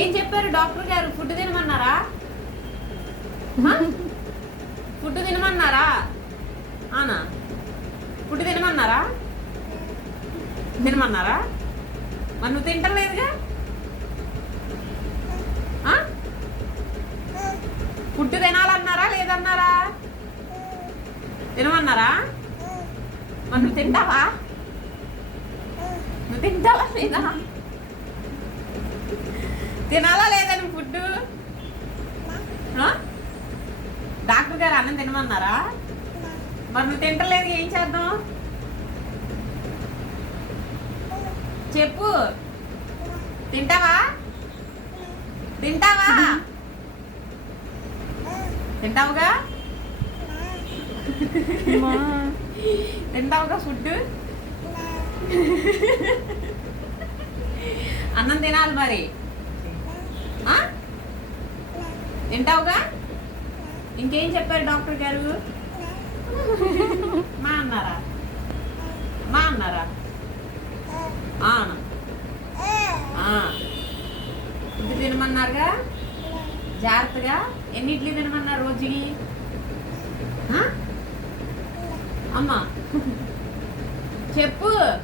ఏం చెప్పారు డాక్టర్ గారు? ఫుడ్ తినమన్నారా? ఫుడ్ తినమన్నారా? అవునా? ఫుడ్ తినమన్నారా? తినమన్నారా? మరి నువ్వు తింటలేదుగా? ఫుడ్ తినాలన్నారా లేదన్నారా? తినమన్నారా? మరి నువ్వు తింటావా? నువ్వు తింటావా లేదా? తినాలా లేదా నువ్వు ఫుడ్? డాక్టర్ గారు అన్నం తినమన్నారా? మరి నువ్వు తింటలేదు, ఏం చేద్దాం చెప్పు? తింటావా? తింటావా? తింటావుగా? తింటావుగా ఫుడ్? అన్నం తినాలి మరి. తింటావుగా? ఇంకేం చెప్పారు డాక్టర్ గారు? మా అన్నారా? మా అన్నారా? ఫుడ్ తినమన్నారుగా? జాగ్రత్తగా. ఎన్ని ఇడ్లీ తినమన్నారు రోజుకి? అమ్మా చెప్పు.